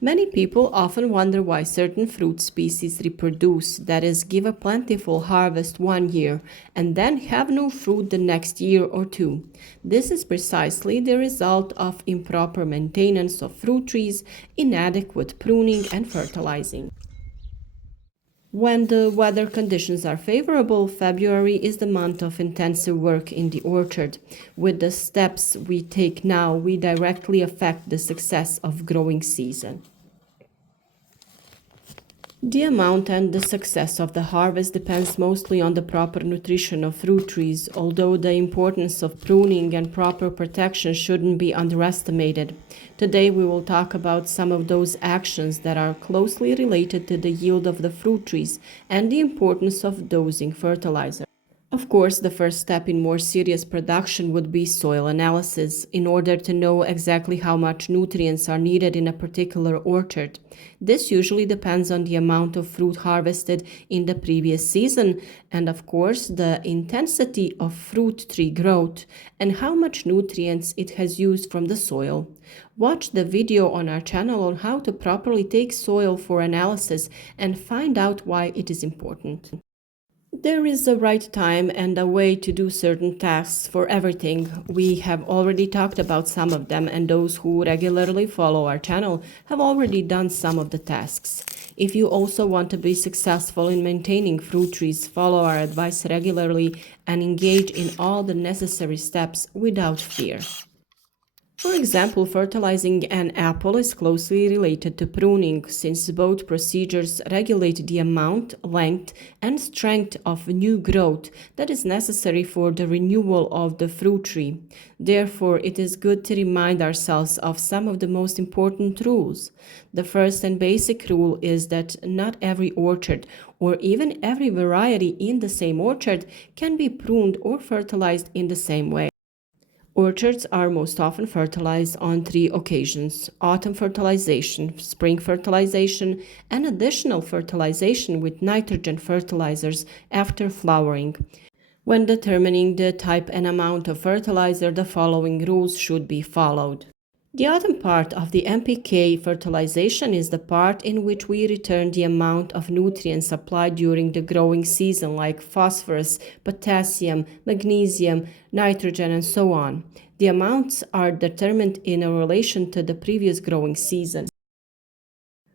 Many people often wonder why certain fruit species reproduce, that is, give a plentiful harvest one year and then have no fruit the next year or two. This is precisely the result of improper maintenance of fruit trees, inadequate pruning, and fertilizing. When the weather conditions are favorable, February is the month of intensive work in the orchard. With the steps we take now, we directly affect the success of growing season. The amount and the success of the harvest depends mostly on the proper nutrition of fruit trees, although the importance of pruning and proper protection shouldn't be underestimated. Today we will talk about some of those actions that are closely related to the yield of the fruit trees and the importance of dosing fertilizer. Of course, the first step in more serious production would be soil analysis in order to know exactly how much nutrients are needed in a particular orchard. This usually depends on the amount of fruit harvested in the previous season and, of course, the intensity of fruit tree growth and how much nutrients it has used from the soil. Watch the video on our channel on how to properly take soil for analysis and find out why it is important. There is a right time and a way to do certain tasks for everything. We have already talked about some of them, and those who regularly follow our channel have already done some of the tasks. If you also want to be successful in maintaining fruit trees, follow our advice regularly and engage in all the necessary steps without fear. For example, fertilizing an apple is closely related to pruning, since both procedures regulate the amount, length, and strength of new growth that is necessary for the renewal of the fruit tree. Therefore, it is good to remind ourselves of some of the most important rules. The first and basic rule is that not every orchard, or even every variety in the same orchard, can be pruned or fertilized in the same way. Orchards are most often fertilized on three occasions: autumn fertilization, spring fertilization, and additional fertilization with nitrogen fertilizers after flowering. When determining the type and amount of fertilizer, the following rules should be followed. The autumn part of the NPK fertilization is the part in which we return the amount of nutrients applied during the growing season, like phosphorus, potassium, magnesium, nitrogen, and so on. The amounts are determined in a relation to the previous growing season.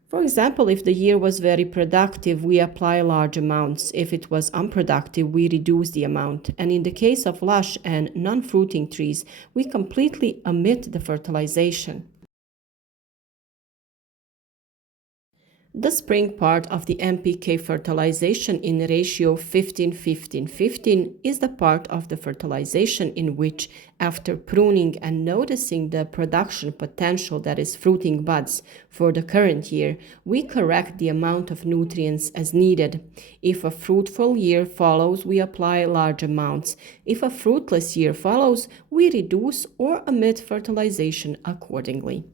For example, if the year was very productive, we apply large amounts. If it was unproductive, we reduce the amount. And in the case of lush and non-fruiting trees, we completely omit the fertilization. The spring part of the NPK fertilization in ratio 15-15-15 is the part of the fertilization in which, after pruning and noticing the production potential, that is fruiting buds, for the current year, we correct the amount of nutrients as needed. If a fruitful year follows, we apply large amounts. If a fruitless year follows, we reduce or omit fertilization accordingly.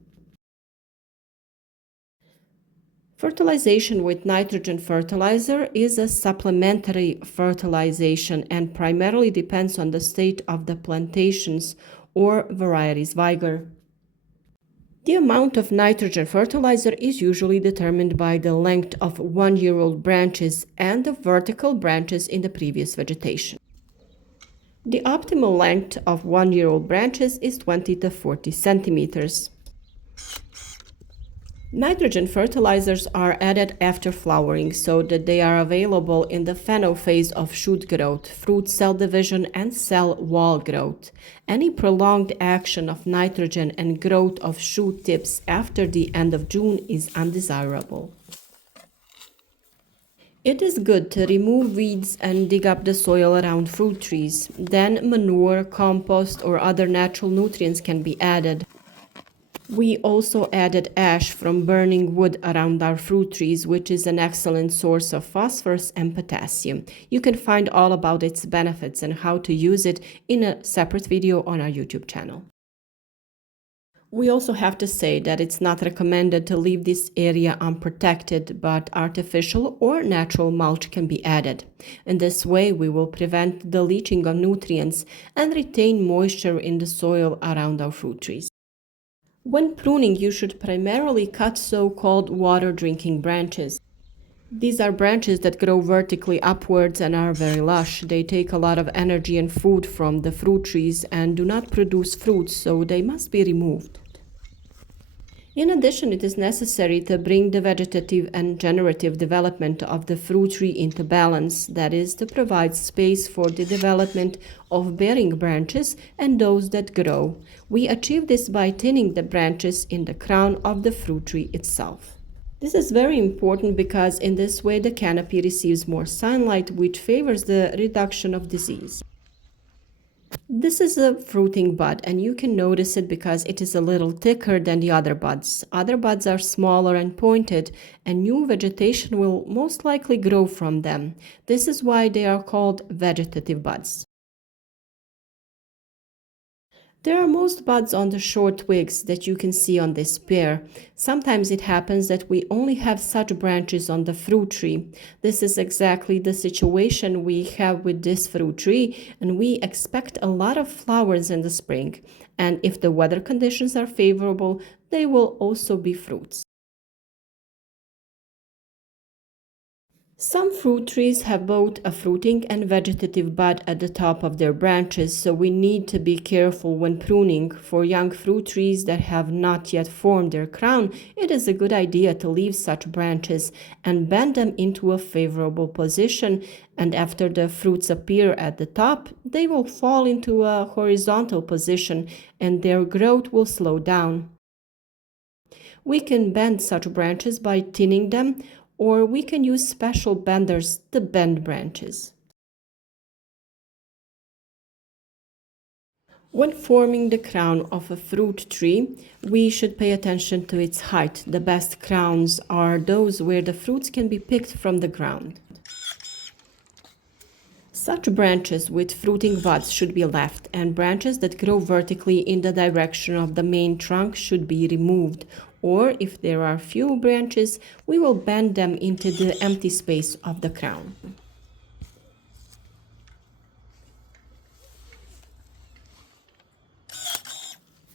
Fertilization with nitrogen fertilizer is a supplementary fertilization and primarily depends on the state of the plantations or varieties vigor. The amount of nitrogen fertilizer is usually determined by the length of one-year-old branches and the vertical branches in the previous vegetation. The optimal length of one-year-old branches is 20 to 40 centimeters. Nitrogen fertilizers are added after flowering so that they are available in the phase of shoot growth, fruit cell division, and cell wall growth. Any prolonged action of nitrogen and growth of shoot tips after the end of June is undesirable. It is good to remove weeds and dig up the soil around fruit trees. Then manure, compost, or other natural nutrients can be added. We also added ash from burning wood around our fruit trees, which is an excellent source of phosphorus and potassium. You can find all about its benefits and how to use it in a separate video on our YouTube channel. We also have to say that it's not recommended to leave this area unprotected, but artificial or natural mulch can be added. In this way, we will prevent the leaching of nutrients and retain moisture in the soil around our fruit trees. When pruning, you should primarily cut so-called water-drinking branches. These are branches that grow vertically upwards and are very lush. They take a lot of energy and food from the fruit trees and do not produce fruits, so they must be removed. In addition, it is necessary to bring the vegetative and generative development of the fruit tree into balance, that is, to provide space for the development of bearing branches and those that grow. We achieve this by thinning the branches in the crown of the fruit tree itself. This is very important because in this way the canopy receives more sunlight, which favors the reduction of disease. This is a fruiting bud, and you can notice it because it is a little thicker than the other buds. Other buds are smaller and pointed, and new vegetation will most likely grow from them. This is why they are called vegetative buds. There are most buds on the short twigs that you can see on this pear. Sometimes it happens that we only have such branches on the fruit tree. This is exactly the situation we have with this fruit tree, and we expect a lot of flowers in the spring. And if the weather conditions are favorable, they will also be fruits. Some fruit trees have both a fruiting and vegetative bud at the top of their branches, so we need to be careful when pruning. For young fruit trees that have not yet formed their crown, it is a good idea to leave such branches and bend them into a favorable position, and after the fruits appear at the top, they will fall into a horizontal position and their growth will slow down. We can bend such branches by thinning them, or we can use special benders to bend branches. When forming the crown of a fruit tree, we should pay attention to its height. The best crowns are those where the fruits can be picked from the ground. Such branches with fruiting buds should be left, and branches that grow vertically in the direction of the main trunk should be removed. Or if there are few branches, we will bend them into the empty space of the crown.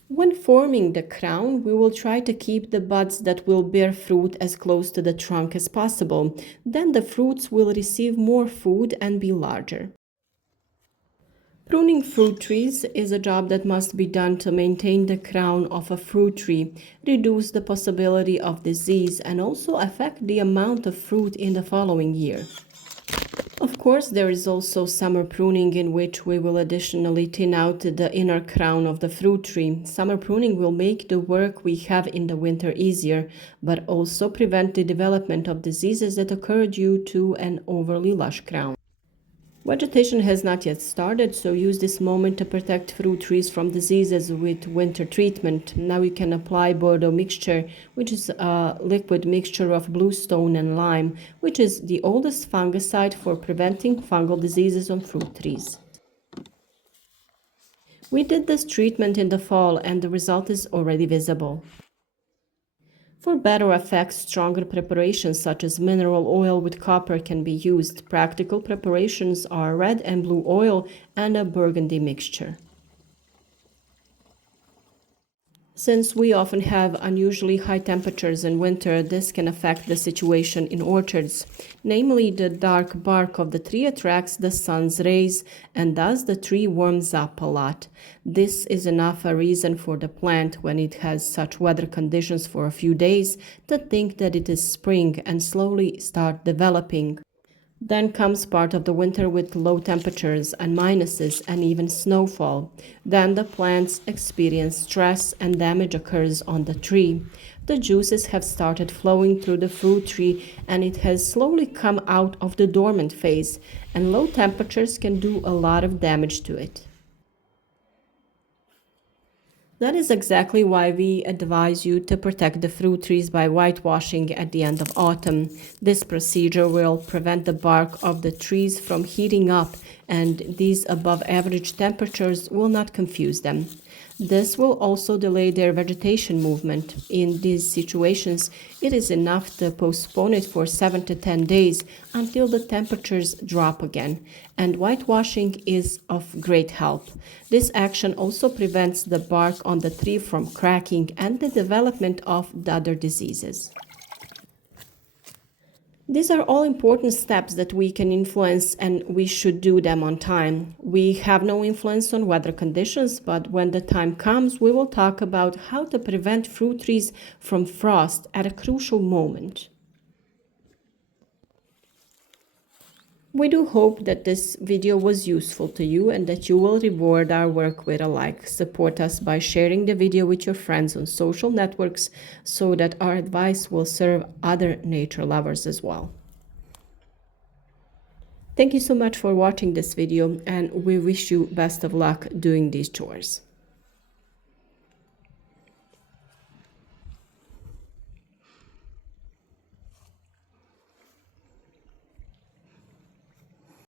When forming the crown, we will try to keep the buds that will bear fruit as close to the trunk as possible. Then the fruits will receive more food and be larger. Pruning fruit trees is a job that must be done to maintain the crown of a fruit tree, reduce the possibility of disease, and also affect the amount of fruit in the following year. Of course, there is also summer pruning, in which we will additionally thin out the inner crown of the fruit tree. Summer pruning will make the work we have in the winter easier, but also prevent the development of diseases that occur due to an overly lush crown. Vegetation has not yet started, so use this moment to protect fruit trees from diseases with winter treatment. Now you can apply Bordeaux mixture, which is a liquid mixture of bluestone and lime, which is the oldest fungicide for preventing fungal diseases on fruit trees. We did this treatment in the fall and the result is already visible. For better effects, stronger preparations such as mineral oil with copper can be used. Practical preparations are red and blue oil and a burgundy mixture. Since we often have unusually high temperatures in winter, this can affect the situation in orchards. Namely, the dark bark of the tree attracts the sun's rays, and thus the tree warms up a lot. This is enough a reason for the plant, when it has such weather conditions for a few days, to think that it is spring and slowly start developing. Then comes part of the winter with low temperatures and minuses and even snowfall. Then the plants experience stress and damage occurs on the tree. The juices have started flowing through the fruit tree and it has slowly come out of the dormant phase, and low temperatures can do a lot of damage to it. That is exactly why we advise you to protect the fruit trees by whitewashing at the end of autumn. This procedure will prevent the bark of the trees from heating up, and these above average temperatures will not confuse them. This will also delay their vegetation movement. In these situations, it is enough to postpone it for 7 to 10 days until the temperatures drop again, and whitewashing is of great help. This action also prevents the bark on the tree from cracking and the development of the other diseases. These are all important steps that we can influence, and we should do them on time. We have no influence on weather conditions, but when the time comes, we will talk about how to prevent fruit trees from frost at a crucial moment. We do hope that this video was useful to you and that you will reward our work with a like. Support us by sharing the video with your friends on social networks so that our advice will serve other nature lovers as well. Thank you so much for watching this video, and we wish you best of luck doing these chores.